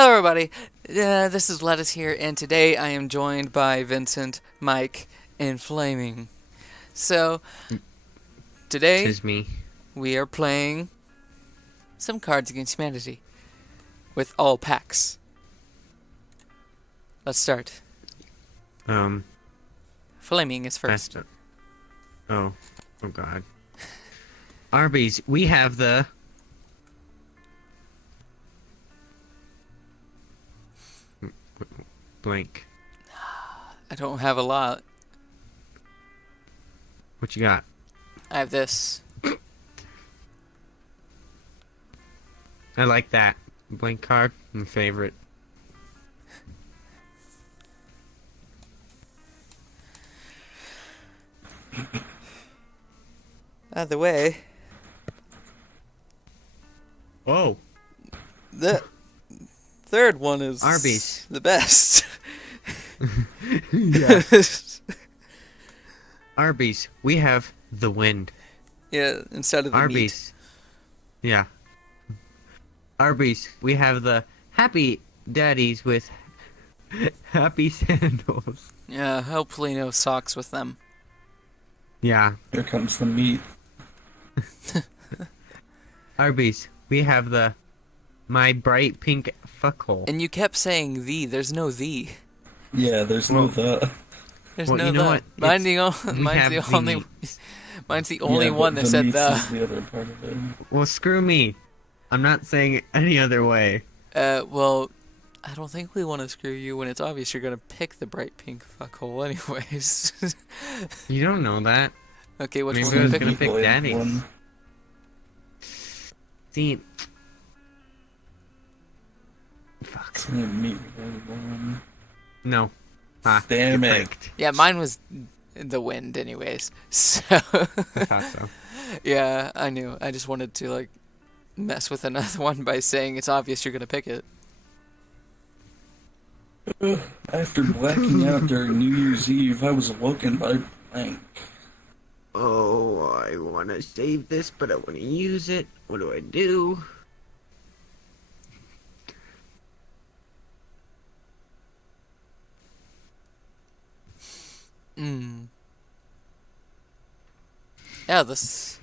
Hello, everybody. This is Lettuce here, and today I am joined by Vincent, Mike, and Flaming. So, today Tis me. we are playing some Cards Against Humanity with all packs. Let's start. Um, Flaming is first. oh God. Arby's, we have the... blank. I don't have a lot. What you got? I have this. I like that. Blank card, my favorite. Either way, Whoa. the third one is Arby's. the best. Yes. Arby's, we have the wind. Yeah, instead of the meat. Arby's. Yeah. Arby's, we have the happy daddies with happy sandals. Yeah, hopefully no socks with them. Yeah. Here comes the meat. Arby's, we have the my bright pink fuckhole. And you kept saying the. There's no the. Yeah, there's Well, no the. There's Well, no you know the. what? Mine's the, We mine's have the the only. meat. Mine's the only Yeah, one but that said meats the. is the other part of it. Well, screw me. I'm not saying it any other way. Well, I don't think we want to screw you when it's obvious you're gonna pick the bright pink fuckhole anyways. You don't know that. Okay, which Maybe one I are was you gonna picking? pick Danny. One. See. Fuck. It's only meat related one. No. Ah, Damn you're it. pranked. Yeah, mine was the wind anyways. So I thought so. yeah, I knew. I just wanted to like mess with another one by saying it's obvious you're gonna pick it. After blacking out during New Year's Eve, I was awoken by blank. Oh, I want to save this, but I want to use it. What do I do? Hmm. Yeah, this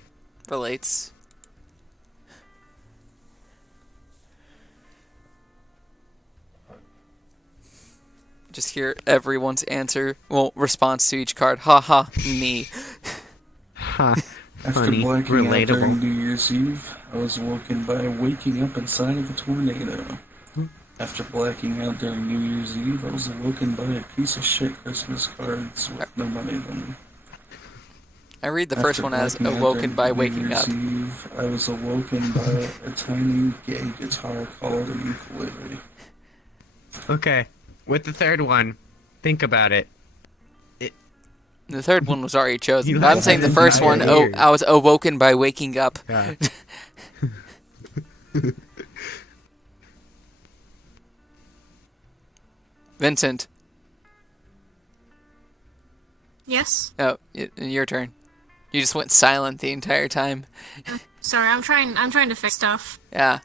relates. Just hear everyone's answer, well, response to each card. Ha ha, me. Ha. After Funny. blacking out during Relatable. New Year's Eve, I was awoken by waking up inside of a tornado. After blacking out during New Year's Eve, I was awoken by a piece of shit Christmas cards with no money in them. I read the first After one as blacking out awoken during by New waking Year's up. Eve, I was awoken by a tiny gay guitar called a ukulele. Okay. With the third one, think about it. The third one was already chosen. You But I'm have saying the an first entire one, oh, ear. I was awoken by waking up. Yeah. Vincent, Yes. oh, your turn. You just went silent the entire time. Sorry, I'm trying to fix stuff. Yeah.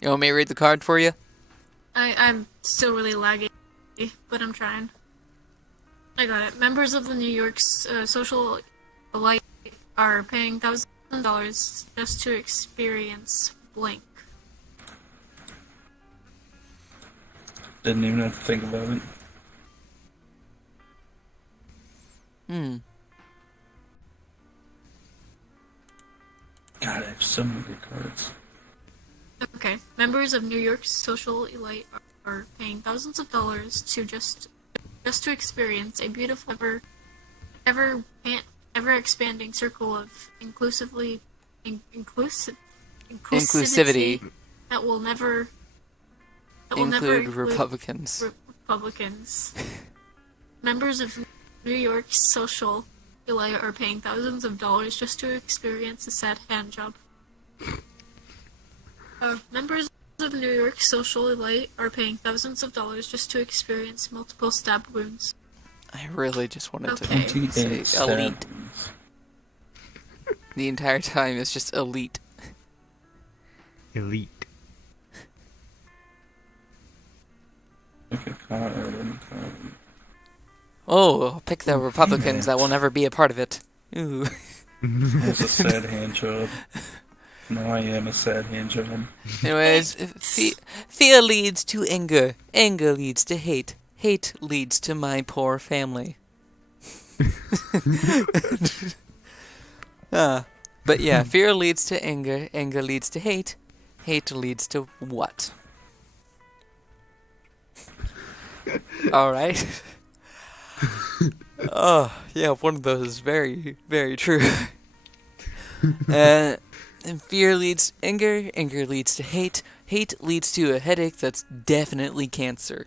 You want me to read the card for you? I'm still really laggy, but I'm trying. I got it. Members of the New York's social elite are paying $1,000 just to experience blank. Didn't even have to think about it. Hmm. God, I have so many good cards. Okay. Members of New York's social elite are paying thousands of dollars to just to experience a beautiful, ever expanding circle of inclusivity Inclusivity. that will never Include Republicans. Republicans. Members of New York's social elite are paying thousands of dollars just to experience a sad hand job. Members of New York's social elite are paying thousands of dollars just to experience multiple stab wounds. I really just wanted Okay. to say 28 stab elite. wounds. The entire time it's just elite. Elite. Pick a card, any card. Oh, I'll pick the Republicans that will never be a part of it. Ooh. It was a sad hand job. No, I am a sad hand job. Anyways, fear leads to anger. Anger leads to hate. Hate leads to my poor family. But yeah, fear leads to anger. Anger leads to hate. Hate leads to what? Alright. Oh, yeah, one of those is very, very true. And fear leads anger. Anger leads to hate. Hate leads to a headache that's definitely cancer.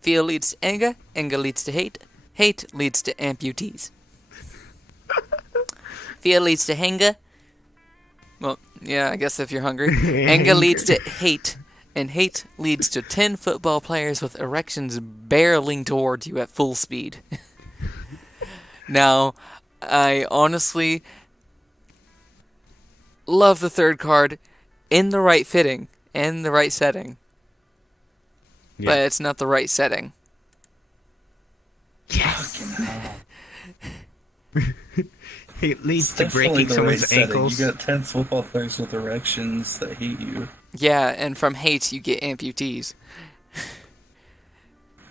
Fear leads to anger. Anger leads to hate. Hate leads to amputees. Fear leads to anger. Well, yeah, I guess if you're hungry. Anger leads to hate. And hate leads to 10 football players with erections barreling towards you at full speed. Now, I honestly love the third card in the right fitting and the right setting. Yeah. But it's not the right setting. Yes. It leads It's to definitely breaking the someone's right setting. ankles. You got 10 football players with erections that hate you. Yeah, and from hate you get amputees.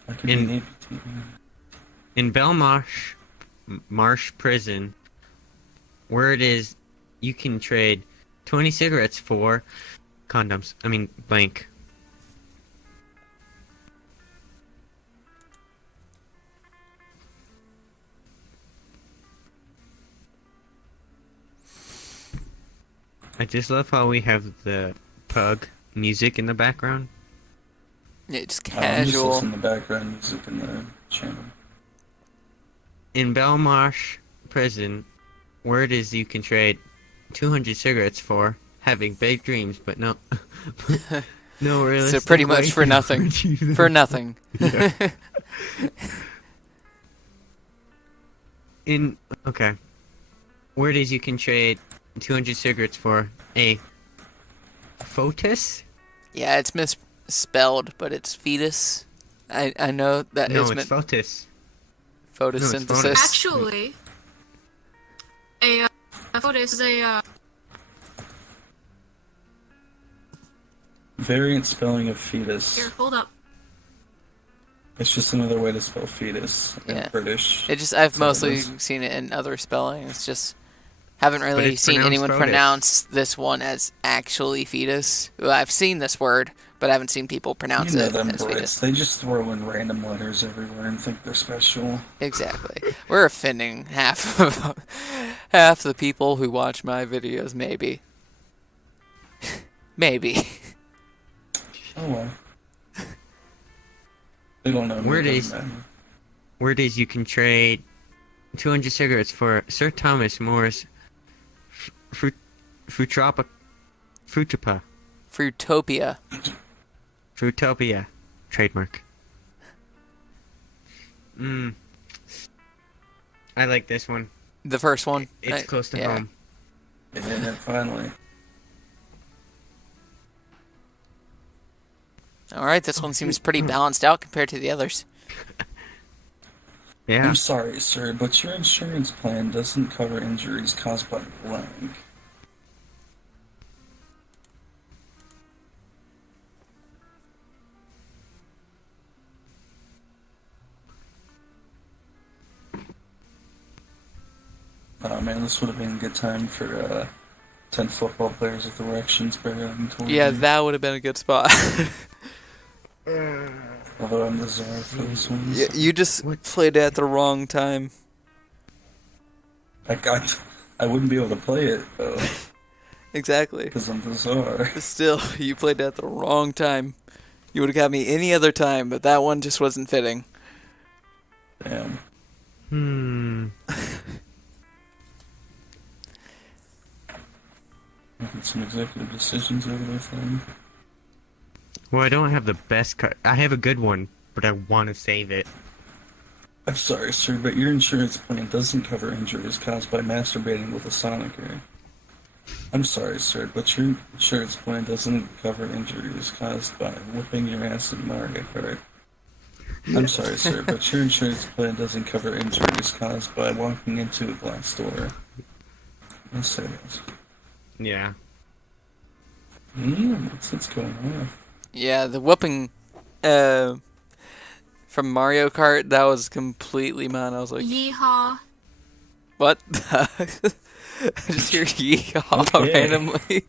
I could In- be an amputee. In Belmarsh Marsh Prison, where it is, you can trade 20 cigarettes for condoms. I mean, blank. I just love how we have the pug music in the background. Yeah, just I'm just casual. listening to background music in the channel. In Belmarsh Prison, where it is, you can trade 200 cigarettes for having big dreams, but no, no realistic. So pretty much way for to nothing. achieve them. For nothing. Yeah. Okay, where it is, you can trade 200 cigarettes for a foetus. Yeah, it's misspelled, but it's fetus. I know that No, it's it's meant foetus. photosynthesis. photos. Actually, a photos is a Variant spelling of fetus. here. Hold up. It's just another way to spell fetus in Yeah. British. It just I've That's all it mostly is. seen it in other spellings. Just haven't really it's seen pronounced anyone photos. pronounce this one as actually fetus. Well, I've seen this word, but I haven't seen people pronounce You know it them as Brits. fetus. They just throw in random letters everywhere and think they're special. Exactly. We're offending half the people who watch my videos. Maybe. Maybe. Oh well. They don't know. Where it doesn't is- matter. Where it is, you can trade 200 cigarettes for Sir Thomas More's Fruitopia. Fruitopia. Trademark. I like this one. The first one. It's close to yeah. home. And then finally, Alright, this one seems pretty balanced out compared to the others. Yeah. I'm sorry, sir, but your insurance plan doesn't cover injuries caused by blank. Oh man, this would have been a good time for 10 football players with erections barreling towards Yeah, me. that would have been a good spot. Although I'm the czar for this one. You just played at the wrong time. I wouldn't be able to play it, though, Exactly. because I'm the czar. Still, you played at the wrong time. You would have got me any other time, but that one just wasn't fitting. Damn. Making some executive decisions over there, friend. Well, I don't have the best cut. I have a good one, but I want to save it. I'm sorry, sir, but your insurance plan doesn't cover injuries caused by masturbating with a sonic ray. I'm sorry, sir, but your insurance plan doesn't cover injuries caused by whipping your ass in Mario Kart. I'm sorry, sir, but your insurance plan doesn't cover injuries caused by walking into a glass door. Yes, it is. Yeah. Yeah, what's going on? Yeah, the whooping from Mario Kart, that was completely mine. I was like, Yeehaw. what? I just hear yeehaw Okay. randomly.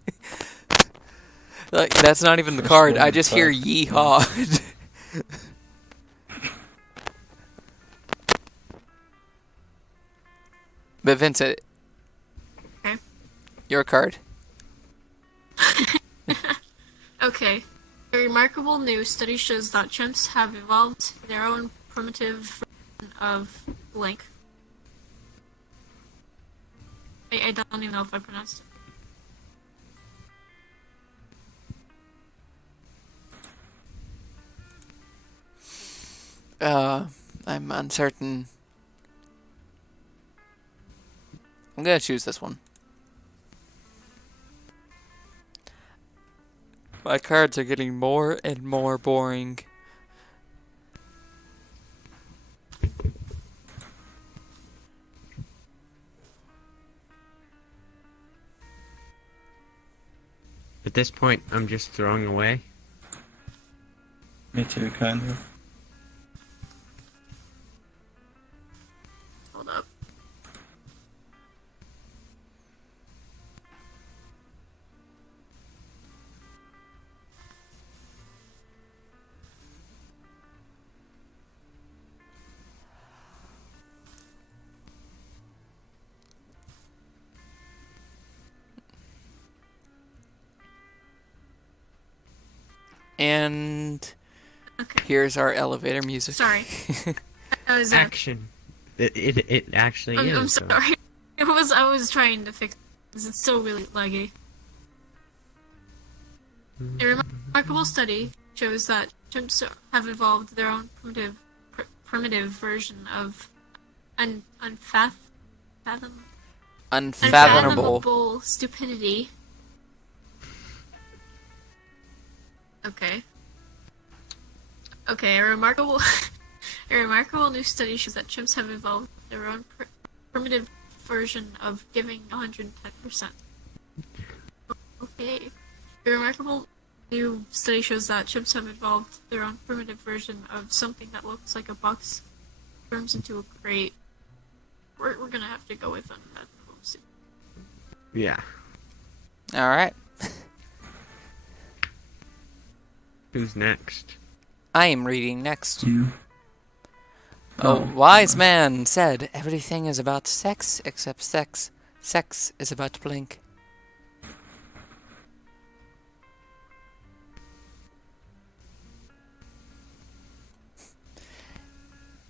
Like, that's not even the First card. one I to just hear talk. yeehaw. But Vincent, Okay. your card. Okay. A remarkable new study shows that chimps have evolved their own primitive version of blank. I don't even know if I pronounced it. I'm uncertain. I'm gonna choose this one. My cards are getting more and more boring. At this point, I'm just throwing away. Me too, kind of. Hold up. And Okay. here's our elevator music. Sorry. I was Action. It actually is. I'm so- sorry. I was trying to fix it because it's still really laggy. A remarkable study shows that chimps have evolved their own primitive version of Unfathomable. unfathomable stupidity. Okay. Okay, a remarkable new study shows that chimps have evolved their own primitive version of giving 110%. Okay. A remarkable new study shows that chimps have evolved their own primitive version of something that looks like a box turns into a crate. We're gonna have to go with unfathomable stupidity. Yeah. All right. Who's next? I am reading next. You. A wise man said, "Everything is about sex except sex. Sex is about blink."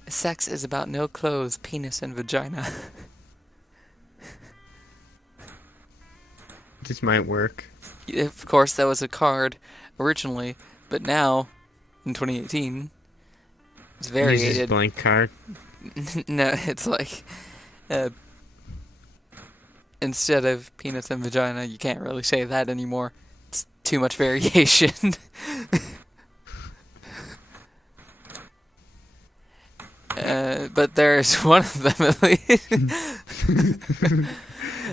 Sex is about no clothes, penis, and vagina. This might work. Of course, that was a card originally, but now, in 2018, it's Use this variated. blank card. No, it's like, instead of penis and vagina, you can't really say that anymore. It's too much variation. But there's one of them at least.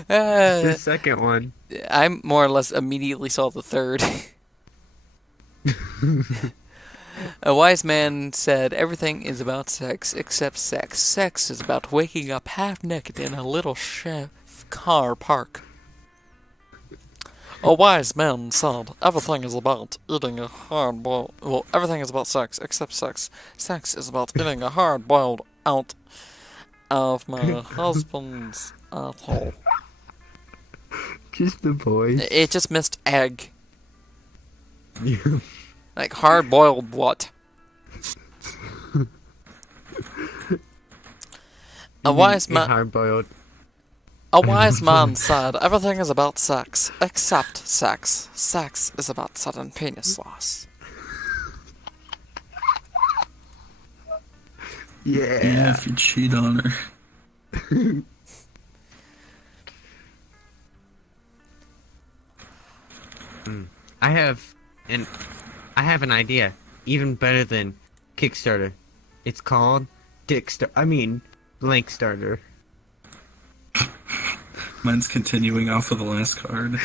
The second one. I more or less immediately saw the third. A wise man said, "Everything is about sex except sex. Sex is about waking up half naked in a little car park." A wise man said, "Everything is about eating a hard-boiled... Well, everything is about sex except sex. Sex is about eating a hard-boiled out of my husband's asshole." Just the boys. It just missed egg. Like hard-boiled what? A wise man... Hard boiled. A wise man said, "Everything is about sex, except sex. Sex is about sudden penis loss." Yeah, if you cheat on her. I have an idea, even better than Kickstarter. It's called Blank Starter. Mine's continuing off of the last card.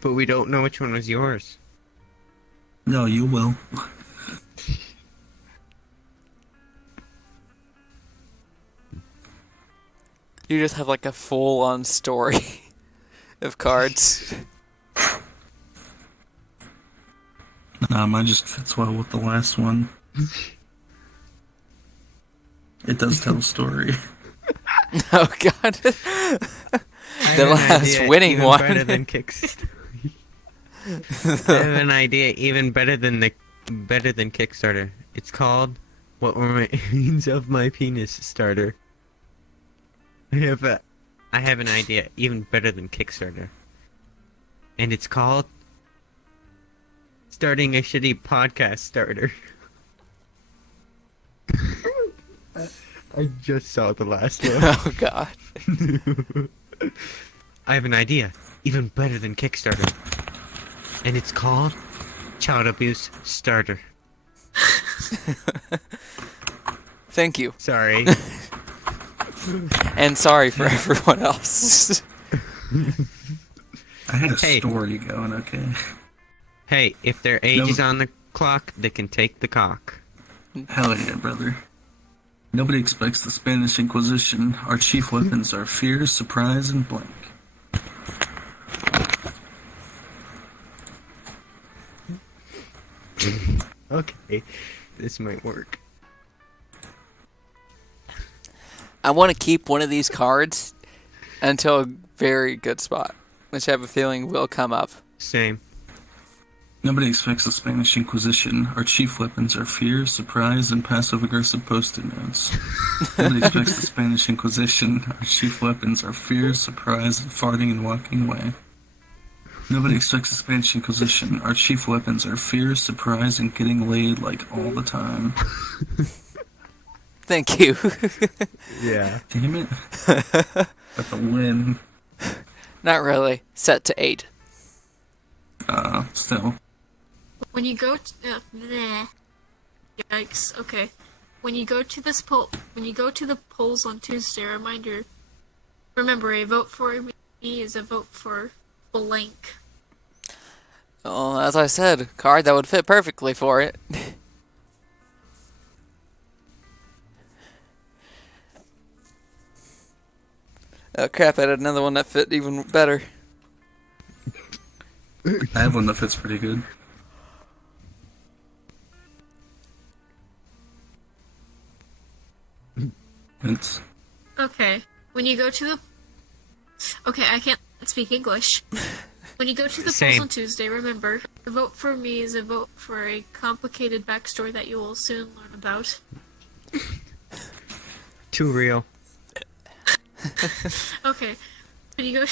But we don't know which one was yours. No, you will. You just have like a full-on story of cards. Nah, mine just fits well with the last one. It does tell a story. Oh god. The last winning one. Better than Kickstarter. I have an idea even better than Kickstarter. It's called "What Remains of My Penis Starter." I have an idea even better than Kickstarter, and it's called "Starting a Shitty Podcast Starter." I just saw the last one. Oh god. I have an idea even better than Kickstarter, and it's called Child Abuse Starter. Thank you. Sorry. And sorry for everyone else. I had a Hey. story going, okay? Hey, if their age is on the clock, they can take the cock. Hell yeah, brother. Nobody expects the Spanish Inquisition. Our chief weapons are fear, surprise, and blank. Okay, this might work. I want to keep one of these cards until a very good spot, which I have a feeling will come up. Same. Nobody expects the Spanish Inquisition. Our chief weapons are fear, surprise, and passive-aggressive post-it notes. Nobody expects the Spanish Inquisition. Our chief weapons are fear, surprise, farting, and walking away. Nobody expects the Spanish Inquisition. Our chief weapons are fear, surprise, and getting laid like all the time. Thank you. Yeah. Damn it. But the win. Not really. Set to 8. Still. When you go to, bleh. Yikes. Okay. When you go to the polls on Tuesday, remember, a vote for me is a vote for blank. Well, as I said, card that would fit perfectly for it. Oh crap, I had another one that fit even better. I have one that fits pretty good. It's Okay. When you go to the... Okay, I can't speak English. When you go to the Same. polls on Tuesday, remember, a vote for me is a vote for a complicated backstory that you will soon learn about. Too real. Okay. When you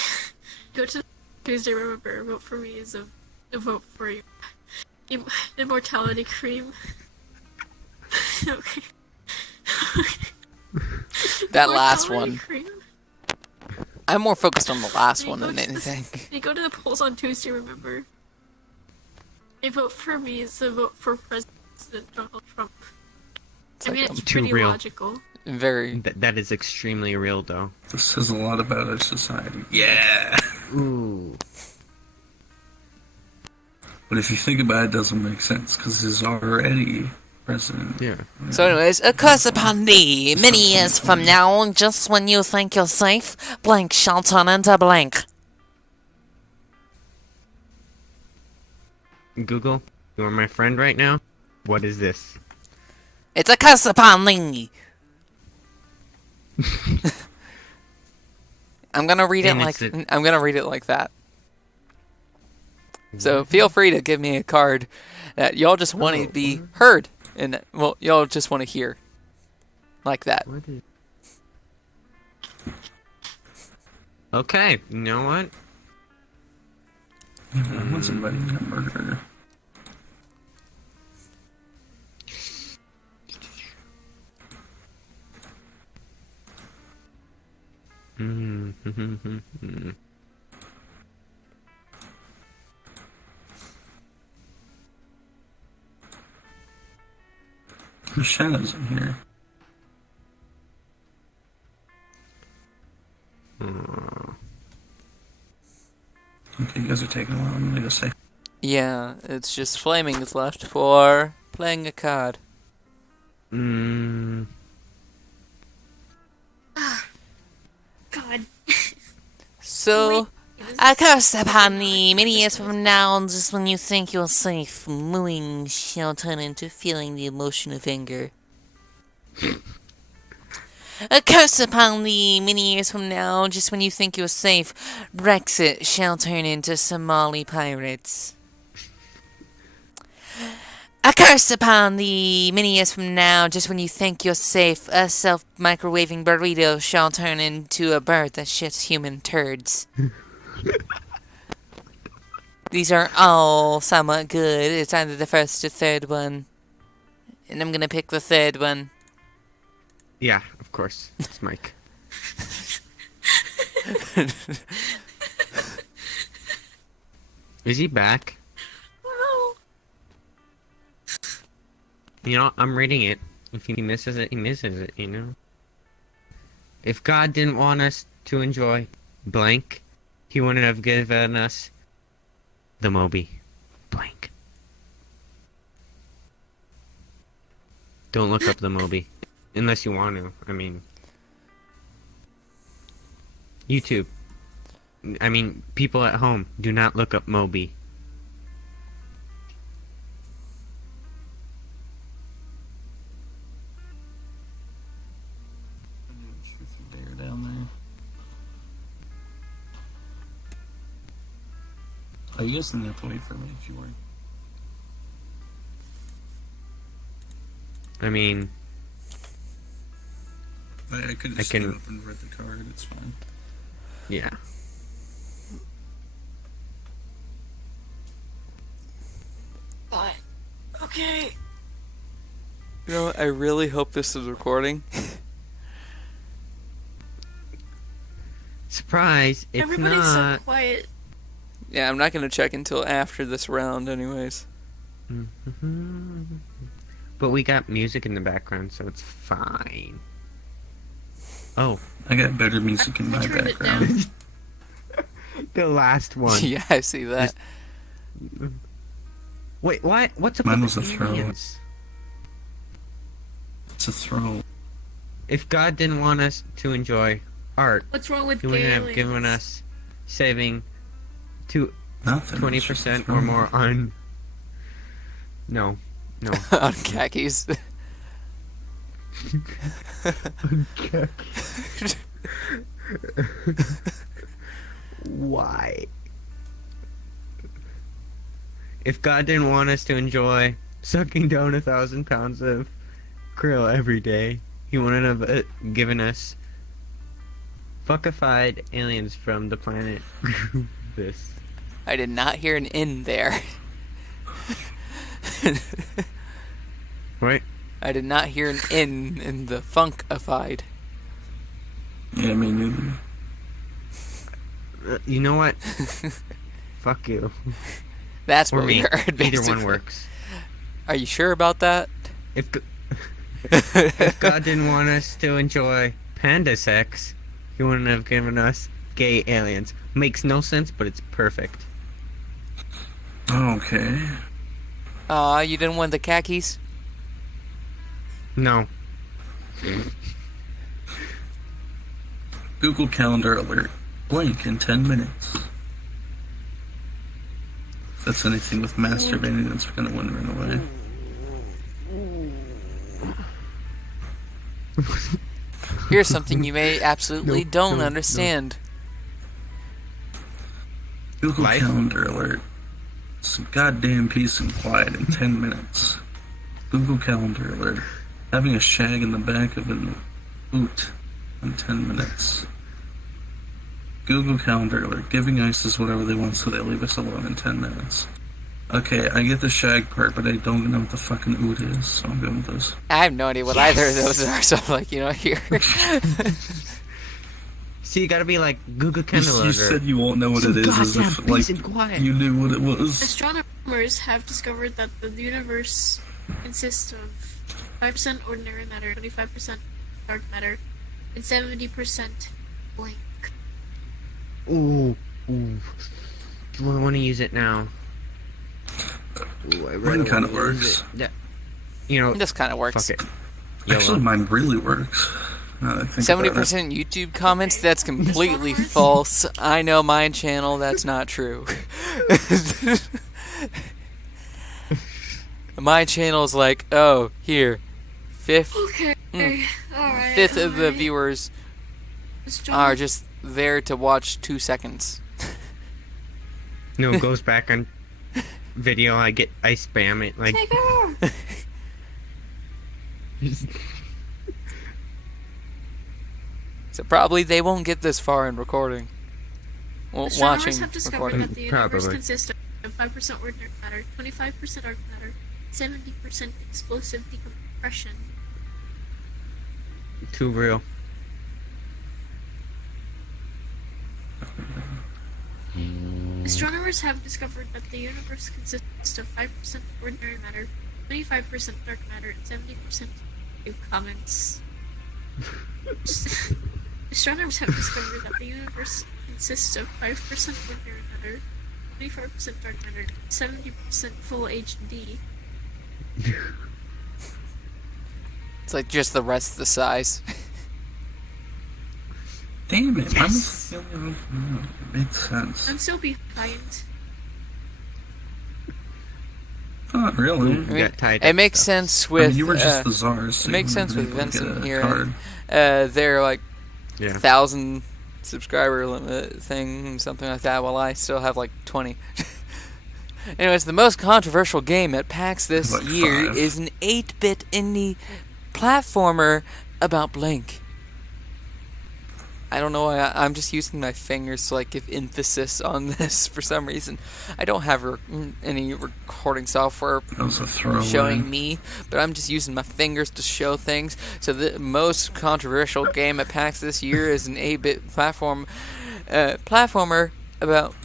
go to Tuesday, remember, a vote for me is a vote for you. Immortality cream. Okay. That last Immortality one. cream. I'm more focused on the last When one you than go to the- anything. When you go to the polls on Tuesday, remember, a vote for me is a vote for President Donald Trump. It's I like mean, a it's Too pretty real. logical. very... That is extremely real, though. This says a lot about our society. Yeah! Ooh. But if you think about it, it doesn't make sense, because he's already president. Yeah. So anyways, a curse upon thee! Many years from now, just when you think you're safe, blank shall turn into blank. Google, you are my friend right now? What is this? It's a curse upon thee! I'm gonna read it And like... it's I'm gonna read it like that. So feel free to give me a card that y'all just want to be heard. And, well, y'all just want to hear. Like that. What is... Okay, you know what? Yeah, but I want somebody to murder. There's shadows in here. Okay, you guys are taking a while. I'm gonna go say. Yeah, it's just Flaming is left for playing a card. Mm, God. So, a curse upon thee. Many years from now, just when you think you're safe, mooing shall turn into feeling the emotion of anger. A curse upon thee. Many years from now, just when you think you're safe, Brexit shall turn into Somali pirates. A curse upon thee. Many years from now, just when you think you're safe, a self-microwaving burrito shall turn into a bird that shits human turds. These are all somewhat good. It's either the first or third one. And I'm gonna pick the third one. yeah, of course. It's Mike. Is he back? Oh, You know, I'm reading it. If he misses it, he misses it, you know? If God didn't want us to enjoy blank, he wouldn't have given us the Moby. Blank. Don't look up the Moby. Unless you want to. I mean... YouTube. I mean, people at home, do not look up Moby. Bear down there. Oh, you guys didn't have to wait for me if you weren't. I mean, I could I just can- get up and read the card. It's fine. yeah. but okay. You know what? I really hope this is recording. Surprise! It's Everybody's not. so quiet. Yeah, I'm not gonna check until after this round, anyways. Mhm. But we got music in the background, so it's fine. Oh, I got better music in I my turned it background. the last one. Yeah, I see that. Wait, what? What's up Mine with was the a throw. aliens? It's a throw. If God didn't want us to enjoy art, What's wrong with he gay wouldn't have aliens? given us saving to Nothing. 20% or more on. No, no. On khakis. Why? If God didn't want us to enjoy sucking down 1,000 pounds of krill every day, he wouldn't have given us fuckified aliens from the planet this. I did not hear an "in" there. Right? I did not hear an in the funkified. Yeah, me neither. You know what? Fuck you. That's Or what we me. heard, Either basically. one works. Are you sure about that? If if God didn't want us to enjoy panda sex, he wouldn't have given us gay aliens. Makes no sense, but it's perfect. Okay. Aw, you didn't want the khakis? No. Google Calendar alert. Blank in 10 minutes. If that's anything with masturbating, that's gonna win right away. Here's something you may absolutely No, don't no, understand. Google Life? Calendar alert. Some goddamn peace and quiet in 10 minutes. Google Calendar alert. Having a shag in the back of an boot in 10 minutes. Google Calendar alert. Giving ISIS whatever they want so they leave us alone in 10 minutes. Okay, I get the shag part, but I don't know what the fucking oot is, so I'm going with this. I have no idea what either of those are, so I'm like, here. See, you gotta be like Google You, Calendar. you said you won't know what Some it is as goddamn if, like, peace and quiet. you knew what it was. Astronomers have discovered that the universe consists of 5% ordinary matter, 25% dark matter, and 70% blank. Ooh. Do I want to use it now? Ooh, I really Mine kind of wanna use works. it. Yeah. You know, This kind of works. fuck it. Actually, YOLO. mine really works. Now that I think 70% YouTube comments, that's completely false. I know my channel, that's not true. My channel's like, oh, here, fifth Okay, alright. fifth of the viewers Let's are jump. just there to watch 2 seconds. No, it goes back on video. I spam it like. Take her! So probably they won't get this far in recording. Well, Astronomers watching have discovered recording. that the universe Probably. consists of 5% ordinary matter, 25% dark matter, 70% explosive decompression. Too real. Astronomers have discovered that the universe consists of 5% ordinary matter, 25% dark matter, and 70% comments. Astronomers have discovered that the universe consists of 5% ordinary matter, 25% dark matter, 70% full HD. It's like just the rest of the size. Damn it! Mine was the only one. No, it makes sense. I'm so behind. Not really. I mean, Got tied it up makes stuff. sense I with. mean, you were just the czars. So it makes you sense with wouldn't get Vincent a here. card. They're like Yeah. 1,000 subscriber limit thing, something like that, while I still have like 20. Anyways, the most controversial game at PAX this Like year 5. is an 8-bit indie platformer about blank. I don't know why I'm just using my fingers to like give emphasis on this for some reason. I don't have any recording software That was a throwaway. showing me, but I'm just using my fingers to show things. So the most controversial game at PAX this year is an 8-bit platformer about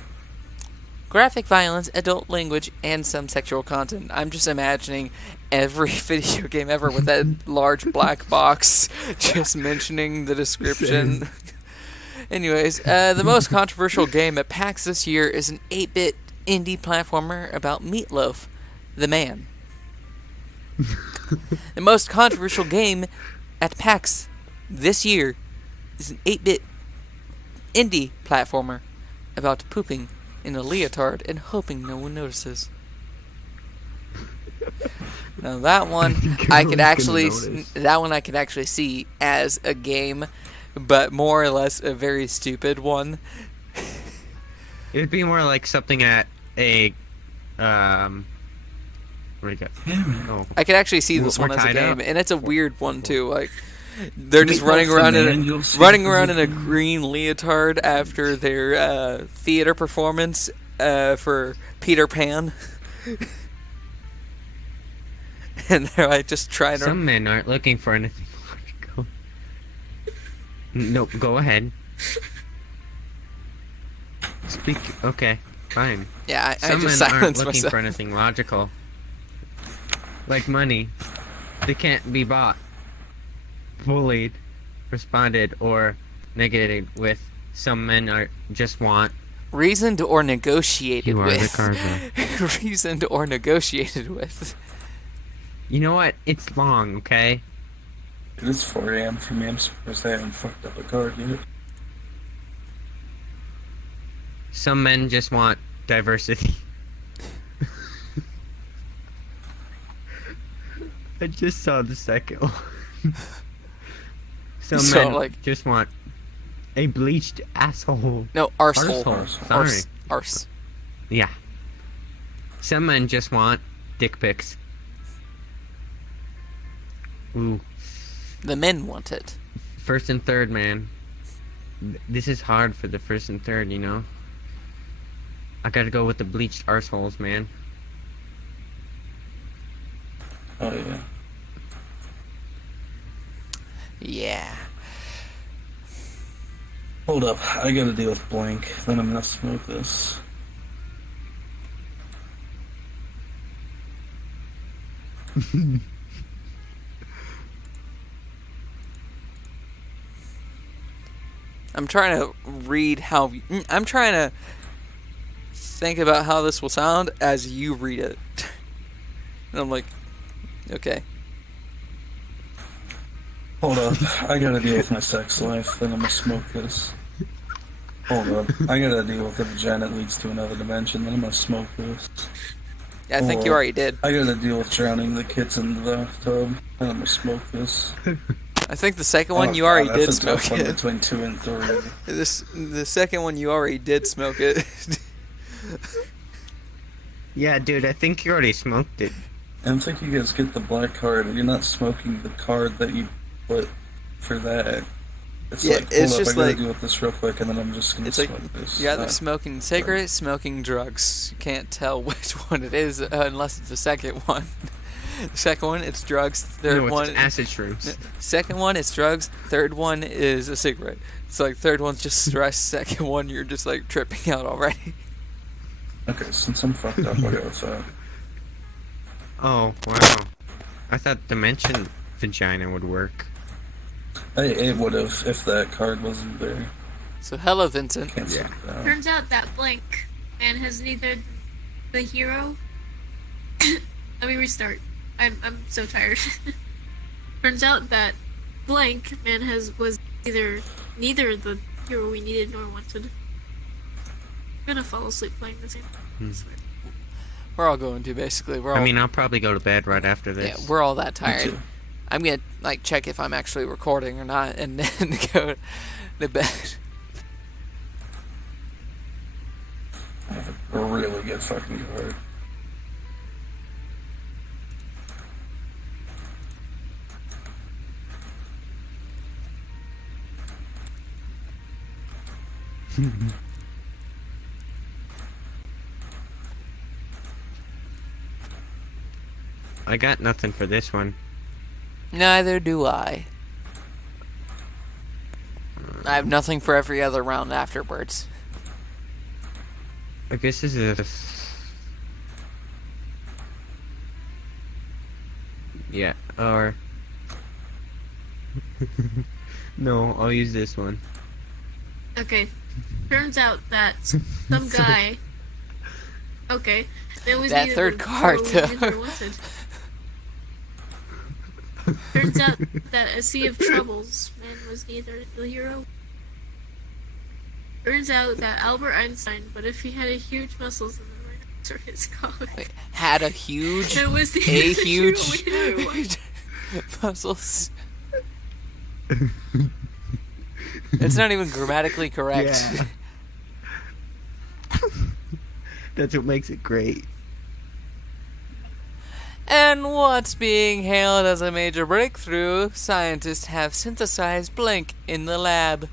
graphic violence, adult language, and some sexual content. I'm just imagining every video game ever with that large black box just mentioning the description. Anyways, the most controversial game at PAX this year is an 8-bit indie platformer about Meatloaf, the man. The most controversial game at PAX this year is an 8-bit indie platformer about pooping in a leotard and hoping no one notices. Now that one I could actually see as a game, but more or less a very stupid one. It would be more like something at a what do you got? Damn it. Oh, I could actually see this We're one as a tied game, up. and it's a weird one too. Like they're just Meatloaf running the around Man, you'll see in a green leotard after their theater performance for Peter Pan, and they're like just trying to. some men aren't looking for anything. Go. Nope. Go ahead. Speak. Okay. Fine. Yeah, I Some just men aren't silenced looking myself. for anything logical. Like money. They can't be bought, bullied, responded, or negated with. Some men are just want. Reasoned or negotiated You are with. the Cardinal. Reasoned or negotiated with. You know what? It's long, okay? It is 4 a.m. for me. I'm surprised I haven't fucked up a card yet. Some men just want diversity. I just saw the second one. Some So, men like- just want a bleached asshole. No, arsehole. Arsehole. Arsehole. Sorry. Arse. Arse. Yeah. Some men just want dick pics. Ooh. The men want it. First and third, man. This is hard for the first and third, you know? I gotta go with the bleached arseholes, man. Oh yeah. Yeah. Hold up. I gotta deal with blank. Then I'm gonna smoke this. I'm trying to read how. I'm trying to think about how this will sound as you read it. And I'm like, okay. Hold up. I gotta deal with my sex life, then I'm gonna smoke this. Hold up. I gotta deal with the vagina that leads to another dimension, then I'm gonna smoke this. I think you Or already did. I gotta deal with drowning the kids in the tub, then I'm gonna smoke this. I think the second one Oh, you God, already that's did a smoke tough one it. between 2 and 3. The second one you already did smoke it. Yeah, dude, I think you already smoked it. I don't think you guys get the black card. You're not smoking the card that you put for that. It's Yeah, like, it's hold up, just I gotta like- deal with this real quick, and then I'm just gonna It's like smoke this. you're either smoking cigarettes, smoking drugs. You can't tell which one it is unless it's the second one. The second one, it's drugs. Third No, it's one, acid shrooms. second one, it's drugs. Third one is a cigarette. It's like third one's just stress. Second one, you're just like tripping out already. Okay, since I'm fucked up, I'll go with that. Oh, wow. I thought Dimension Vagina would work. It would have if that card wasn't there. So hello, Vincent. Can't Yeah. say that. Turns out that blank man has neither the hero. Let me restart. I'm so tired. Turns out that blank man was neither the hero we needed nor wanted. I'm gonna fall asleep playing this game. I swear. We're all going to basically. We're all. I mean, I'll probably go to bed right after this. yeah, we're all that tired. too. I'm gonna like check if I'm actually recording or not, and then go to bed. I have a really good fucking card. I got nothing for this one. Neither do I. I have nothing for every other round afterwards. I guess this is a... Yeah, or... No, I'll use this one. Okay. Turns out that some guy. Okay. That was That neither third the card, hero we though. neither wanted. Turns out that a sea of troubles man was neither the hero. Turns out that Albert Einstein, but if he had a huge muscles in the right his cock, Wait, had a huge, it was the a the huge hero we never wanted. muscles. It's not even grammatically correct. Yeah. That's what makes it great. And what's being hailed as a major breakthrough, scientists have synthesized blank in the lab.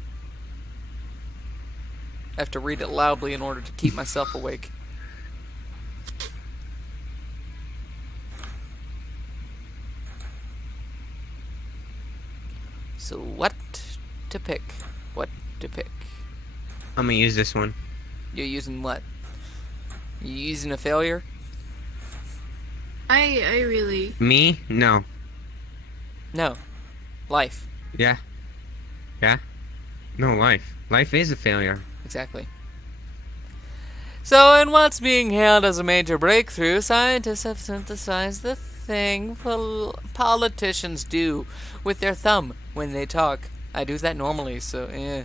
I have to read it loudly in order to keep myself awake. So what to pick? What to pick? I'm gonna use this one. You're using what? You using a failure? I really Me? No. No. Life. Yeah. Yeah? No, life. Life is a failure. Exactly. So, in what's being hailed as a major breakthrough, scientists have synthesized the thing politicians do with their thumb when they talk. I do that normally, so eh.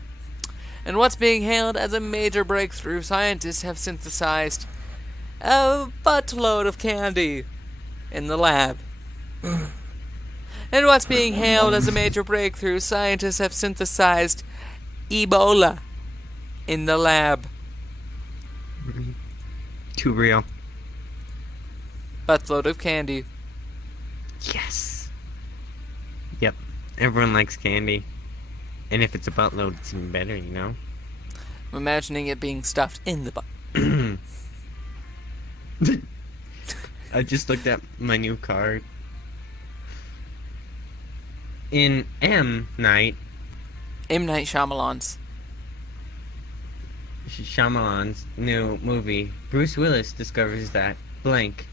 And what's being hailed as a major breakthrough, scientists have synthesized a buttload of candy in the lab. And what's being hailed as a major breakthrough, scientists have synthesized Ebola in the lab. Too real. Buttload of candy. Yes. Yep. Everyone likes candy. And if it's a buttload, it's even better, you know? I'm imagining it being stuffed in the butt. I just looked at my new card. In M. Night, M. Night Shyamalan's. Shyamalan's new movie, Bruce Willis discovers that blank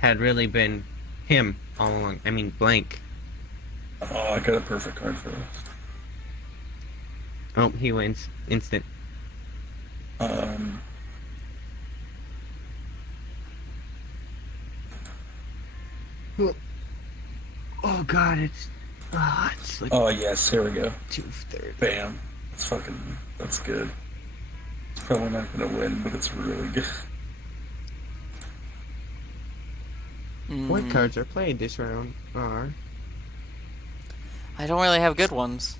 had really been Him all along. I mean, blank. Oh, I got a perfect card for this. Oh, he wins. Instant. Um, Oh god, it's like oh yes, here we go. 2/3. Bam. That's good. It's probably not gonna win, but it's really good. What cards are played this round are... I don't really have good ones.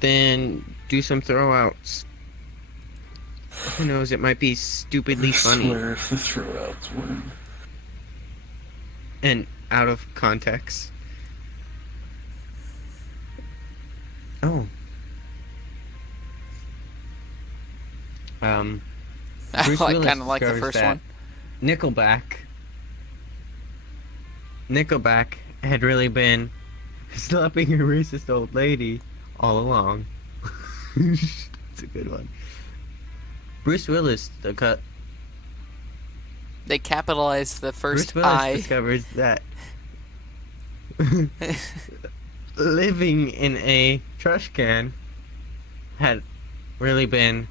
Then do some throwouts. Who knows, it might be stupidly I funny swear if the throwouts win. and out of context. Oh. Bruce I Willis kind of like the discovers first that one. Nickelback had really been slapping a racist old lady all along. It's a good one. Bruce Willis They capitalized the first Bruce Willis I. discovers that living in a trash can had really been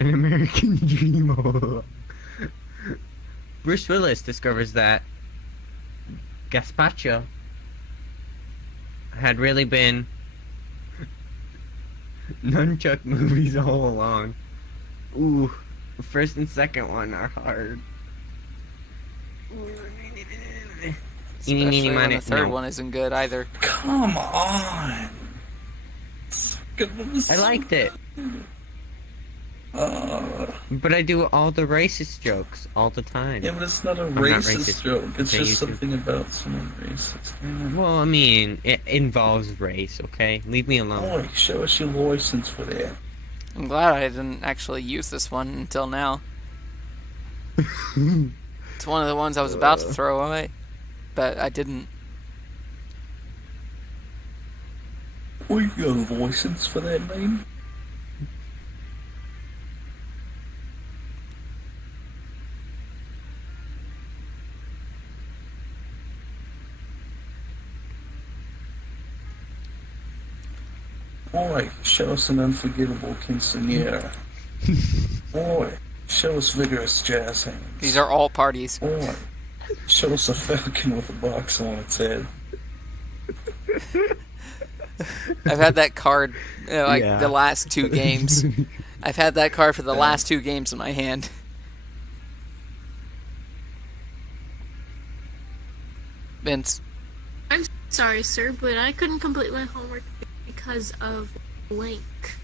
an American dream all along. Bruce Willis discovers that gazpacho had really been nunchuck movies all along. Ooh, the first and second one are hard. Especially when the third No. one isn't good either. Come on. I liked it, but I do all the racist jokes all the time. Yeah, but it's not a not racist racist. joke. It's Okay, just you too. something about someone racist. Yeah. Well, I mean, it involves race, okay? Leave me alone. Boy, show us your license for that. I'm glad I didn't actually use this one until now. It's one of the ones I was about to throw away, but I didn't. We got a license for that name? Boy, show us an unforgettable quinceañera. Boy, show us vigorous jazz hands. These are all parties. Boy, show us a falcon with a box on its head. I've had that card Yeah. the last two games. I've had that card for the last two games in my hand. Vince, I'm sorry, sir, but I couldn't complete my homework because of blank.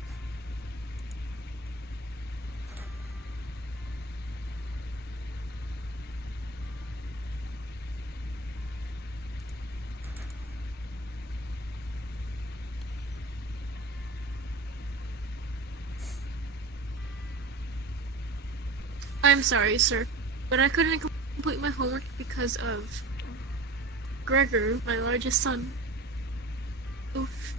I'm sorry, sir, but I couldn't complete my homework because of Gregor, my largest son. Oof.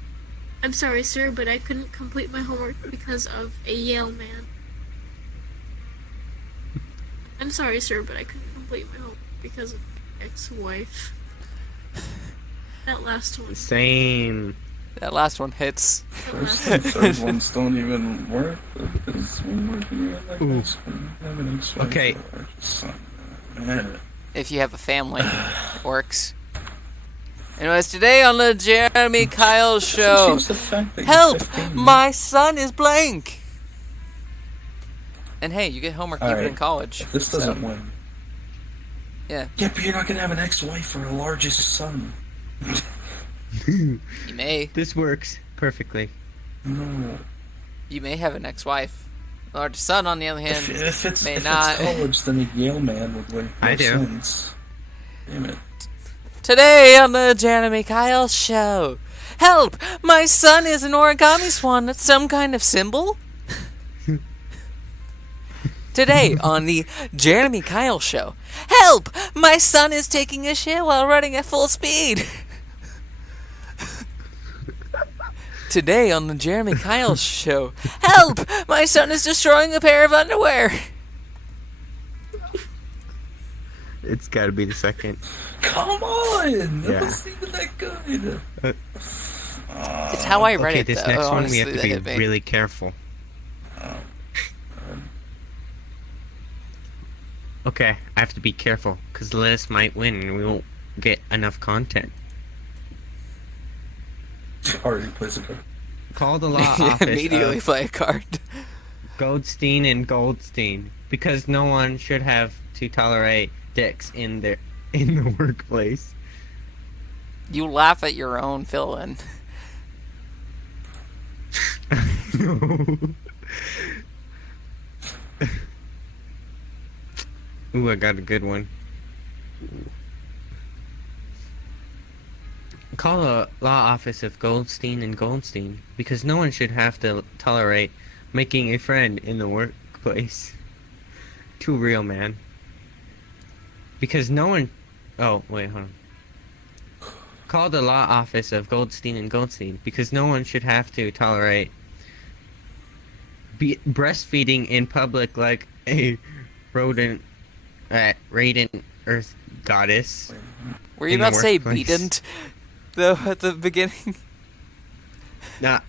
I'm sorry, sir, but I couldn't complete my homework because of a Yale man. I'm sorry, sir, but I couldn't complete my homework because of my ex-wife. That last one. Same. that last one hits. First and third ones don't even work because we're working in like Ooh. this one. Have an ex-wife Okay. or our son. Man. If you have a family, it works. Anyways, today on the Jeremy Kyle Show, Change the fact that you're help! 15. My son is blank! And hey, you get homework even Alright. in college. If this so, doesn't win. Yeah. Yeah, but you're not gonna have an ex-wife or a largest son. You may. This works perfectly. No. You may have an ex-wife. The largest son, on the other hand, If it's may not. college, then a Yale man would make I more do. sense. Damn it. Today on the Jeremy Kyle Show, help! My son is an origami swan. That's some kind of symbol? Today on the Jeremy Kyle Show, help! My son is taking a shit while running at full speed. Today on the Jeremy Kyle Show, help! My son is destroying a pair of underwear. It's gotta be the second. Come on! That Yeah. wasn't even that good. It's how I read Okay, it. this though, next one we honestly, have to that be hit me. really careful. Okay, I have to be careful, because Liz might win and we won't get enough content. Already plays a card. Call the law Yeah, office immediately of play a card. Goldstein and Goldstein, because no one should have to tolerate dicks in the workplace. You laugh at your own fill-in. No. Ooh, I got a good one. Call the law office of Goldstein and Goldstein, because no one should have to tolerate making a friend in the workplace. Too real, man. Because no one... Oh, wait, hold on. Call the law office of Goldstein and Goldstein, because no one should have to tolerate breastfeeding in public like a radiant earth goddess. Were you In the about to say workplace. beaten, though, at the beginning? Nah.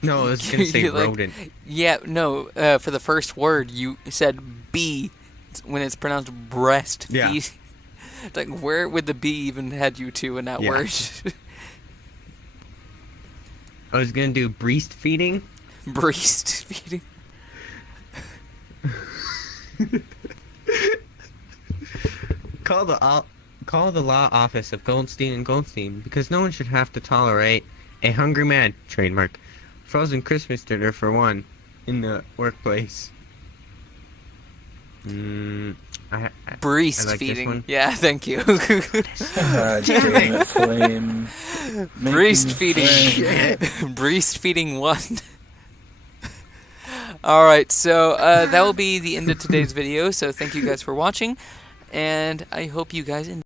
No, I was gonna say You're like- rodent. Yeah, no, for the first word, you said B when it's pronounced breast Yeah. feed. Like, where would the B even head you to in that Yeah. word? I was gonna do breast feeding. Breast feeding. Call the law office of Goldstein and Goldstein, because no one should have to tolerate a hungry man, trademark, frozen Christmas dinner for one, in the workplace. I Breast like this feeding. one. Yeah, thank you. God damn it, Flame. Making Breast friends. feeding. Breast feeding one. Alright, so that will be the end of today's video. So thank you guys for watching. And I hope you guys enjoyed.